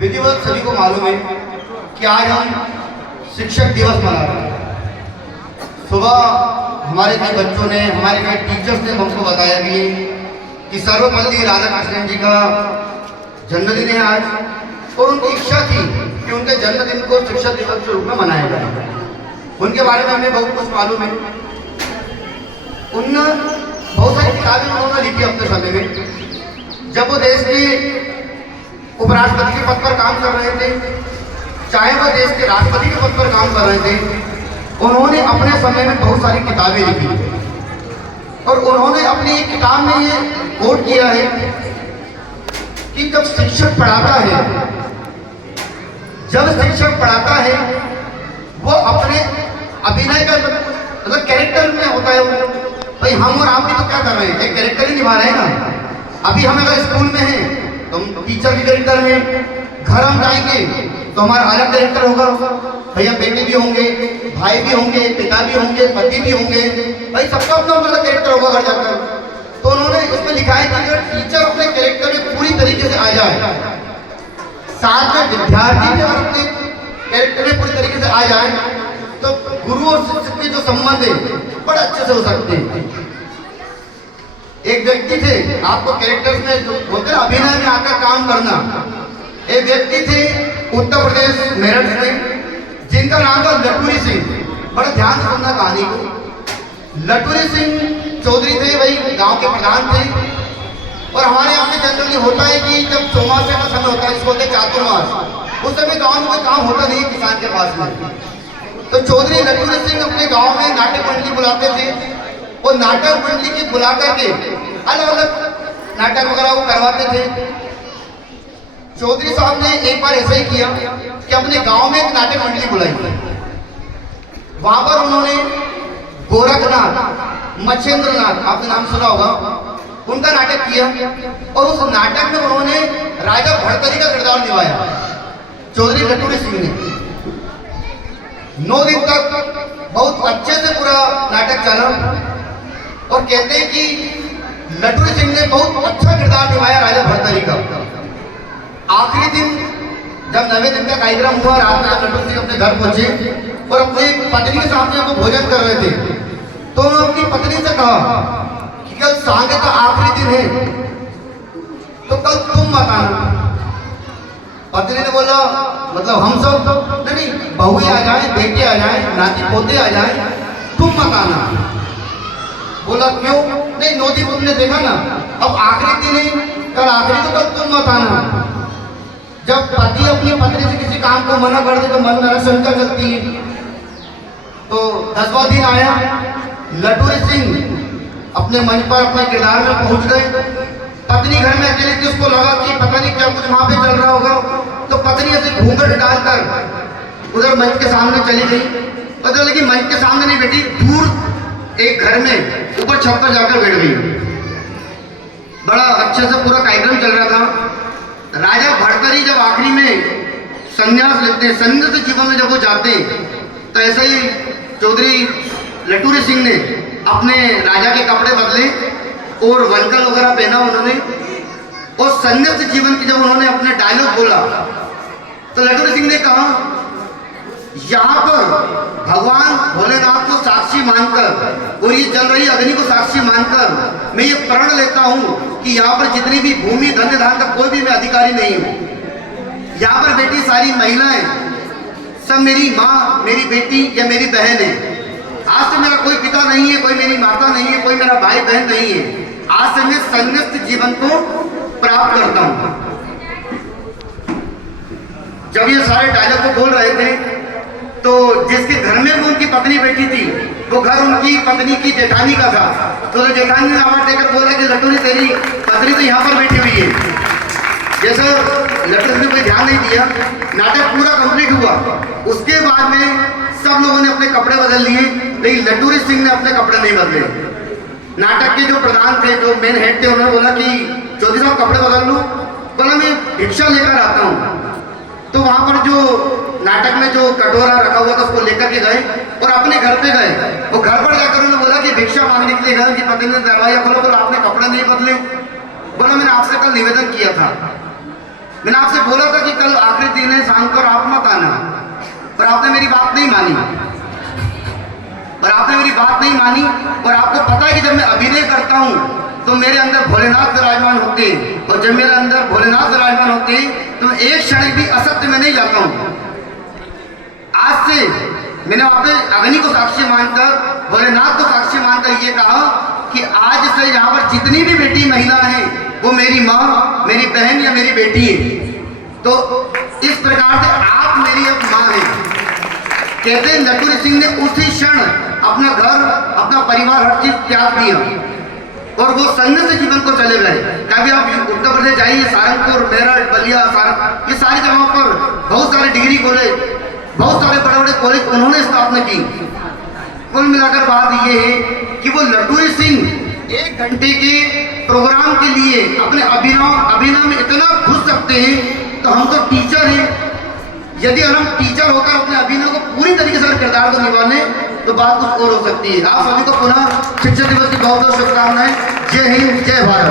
विधिवत सभी को मालूम है कि आज हम शिक्षक दिवस मना रहे हैं। सुबह हमारे कई बच्चों ने, हमारे कई टीचर्स ने हमको बताया भी कि सर्वपल्ली राधाकृष्णन जी का जन्मदिन है आज, और उनकी इच्छा थी कि उनके जन्मदिन को शिक्षक दिवस के रूप में मनाया जाए। उनके बारे में हमें बहुत कुछ मालूम है। उन बहुत सारी किताबें उन्होंने लिखी अपने समय में। जब वो देश के उपराष्ट्रपति के पद पर काम कर रहे थे, चाहे वह देश के राष्ट्रपति के पद पर काम कर रहे थे, उन्होंने अपने समय में बहुत सारी किताबें लिखी। और उन्होंने अपनी एक किताब में ये कोट किया है कि जब शिक्षक पढ़ाता है वो अपने अभिनय का मतलब कैरेक्टर में होता है। भाई हम और आप भी तो क्या कर रहे हैं, एक कैरेक्टर ही निभा रहे हैं ना। अभी हम अगर स्कूल में हैं तो हम टीचर के कैरेक्टर में, घर हम जाएंगे तो हमारा अलग कैरेक्टर होगा। भैया बेटे भी होंगे, भाई भी होंगे, पिता भी होंगे, पति भी होंगे, भाई सबका अपना अपना कैरेक्टर होगा घर जाकर। तो उन्होंने इसमें लिखा है कि अगर टीचर अपने कैरेक्टर में पूरी तरीके से आ जाए, साथ में विद्यार्थी भी अगर अपने कैरेक्टर में पूरी तरीके से आ जाए, तो गुरु और शिक्षक के जो संबंध है बड़े अच्छे से हो सकते हैं। एक व्यक्ति थे, आपको कैरेक्टर्स में जो होते हैं अभिनय में आकर काम करना, एक व्यक्ति थे उत्तर प्रदेश मेरठ में, जिनका नाम था लटूरी सिंह। बड़ा ध्यान से सुनना कहानी को। लटूरी सिंह चौधरी थे, वही गांव के प्रधान थे। और हमारे यहाँ पे जनरली होता है कि जब चौमासे का समय होता है, इसको बोलते चातुर्मास, उस समय गाँव में कोई काम होता नहीं किसान के पास में। तो चौधरी लटूरी सिंह अपने गाँव में नाटक मंडली बुलाते थे, और नाटक मंडली की बुला करके अलग अलग नाटक वगैरह वो करवाते थे। चौधरी साहब ने एक बार ऐसा ही किया कि अपने गांव में एक नाटक मंडली बुलाई। वहां पर उन्होंने गोरखनाथ, मच्छेंद्रनाथ, आपने नाम सुना होगा, उनका नाटक किया। और उस नाटक में उन्होंने राजा भर्तरी का किरदार निभाया, चौधरी लटूरी सिंह ने। 9 दिन तक बहुत अच्छे से पूरा नाटक चला। और कहते हैं कि लटूरी सिंह ने बहुत अच्छा किरदार निभाया राजा भर्तरी का। आखिरी दिन जब 9वें दिन का कार्यक्रम हुआ, रात में लटूरी सिंह अपने घर पहुंचे और अपनी पत्नी के सामने वो भोजन कर रहे थे, तो उन्होंने अपनी पत्नी से कहा कि कल सांगे का आखिरी दिन है, तो कल तुम मत आना। पत्नी ने बोला मतलब हम सब नहीं, बहुएं आ जाए, बेटे आ जाए, नाती पोते आ जाए, तुम मत आना। बोला क्यों? नहीं 9 दिन तुमने देखा ना, अब आखिरी दिन है, कल आखिरी, तो कल तुम मत आना। जब पति अपनी पत्नी से किसी काम को मना कर दे तो मन में शंका चलती है। तो 10वां दिन आया, लटूरी सिंह अपने मंच पर अपने किरदार में पहुंच गए। पत्नी घर में अकेली थी, उसको लगा कि पता नहीं क्या कुछ वहां पे चल रहा होगा, तो पत्नी ऐसे घूंघट डालकर उधर मंच के सामने चली गई। पता लगी मंच के सामने नहीं बैठी, दूर एक घर में ऊपर छत पर जाकर बैठ गई। बड़ा अच्छे से पूरा कार्यक्रम चल रहा था। राजा भर्तरी जब आखिरी में संन्यास लेते हैं, सन्यासी जीवन में जब वो जाते, तो ऐसा ही चौधरी लटूरी सिंह ने अपने राजा के कपड़े बदले और वनकल वगैरह पहना उन्होंने। और सन्यासी जीवन की जब उन्होंने अपने डायलॉग बोला, तो लटूरी सिंह ने कहा, यहाँ पर भगवान भोलेनाथ को साक्षी मानकर और ये जल रही अग्नि को साक्षी मानकर मैं ये प्रण लेता हूँ कि यहाँ पर जितनी भी भूमि धन्य धान का कोई भी मैं अधिकारी नहीं हूँ। यहाँ पर बैठी सारी महिलाएं सब मेरी माँ, मेरी बेटी या मेरी बहन है। आज से मेरा कोई पिता नहीं है, कोई मेरी माता नहीं है, कोई मेरा भाई बहन नहीं है। आज से मैं संन्यास्त जीवन को प्राप्त करता हूँ। जब ये सारे डायलॉग को बोल रहे थे, तो जिसके घर में भी उनकी पत्नी बैठी थी, वो घर उनकी पत्नी की जेठानी का था। तो जेठानी ने आवाज देकर बोला कि लटूरी तेरी पत्नी तो यहाँ पर बैठी हुई है। जैसा लटूरी ने कोई ध्यान नहीं दिया, नाटक पूरा कंप्लीट हुआ। उसके बाद में सब लोगों ने अपने कपड़े बदल लिए, लेकिन लटूरी सिंह ने अपने कपड़े नहीं बदले। नाटक के जो प्रधान थे, जो मेन हेड थे, उन्होंने बोला कि चौधरी साहब कपड़े बदल लो। बोला मैं भिक्षा लेकर आता हूँ। तो वहां पर जो नाटक में जो कटोरा रखा हुआ था उसको लेकर के गए और अपने घर पे गए। वो घर पर जाकर उन्होंने बोला कि भिक्षा मांगने के लिए गए, कि पति ने दरवाजा खोला, बोला आपने कपड़े नहीं बदले। बोला मैंने आपसे कल निवेदन किया था, मैंने आपसे बोला था कि कल बात नहीं मानी। और आपको पता है कि जब मैं अभिनय करता हूँ तो मेरे अंदर भोलेनाथ विराजमान होते हैं, और जब मेरे अंदर भोलेनाथ विराजमान होते हैं तो मैं एक क्षण भी असत्य में नहीं जाता हूँ। आज से मैंने वहाँ पे अग्नि को साक्षी मानकर, भोलेनाथ को साक्षी मानकर ये कहा कि आज से यहाँ पर जितनी भी बेटी महिला है वो मेरी माँ, मेरी बहन या मेरी बेटी है। तो इस प्रकार से आप मेरी अब माँ हैं। कहते हैं नटूरी सिंह ने उसी क्षण अपना घर, अपना परिवार, हर चीज त्याग दिया और वो संन्यास जीवन को चले गए। कभी आप उत्तर प्रदेश जाइए, सहारनपुर, मेरठ, बलिया, ये सारी जगहों पर बहुत सारे डिग्री कॉलेज, बहुत सारे बड़े बड़े कॉलेज उन्होंने स्थापना की। कुल मिलाकर बात ये है कि वो नटूरी सिंह 1 घंटे के प्रोग्राम के लिए अपने अभिनव में इतना घुस सकते हैं। तो हम तो टीचर हैं, यदि हम टीचर होकर अपने अभिनव को पूरी तरीके से किरदार को निभाने तो बात कुछ और हो सकती है। आप सभी को पुनः शिक्षक दिवस की बहुत बहुत शुभकामनाएं। जय हिंद, जय भारत।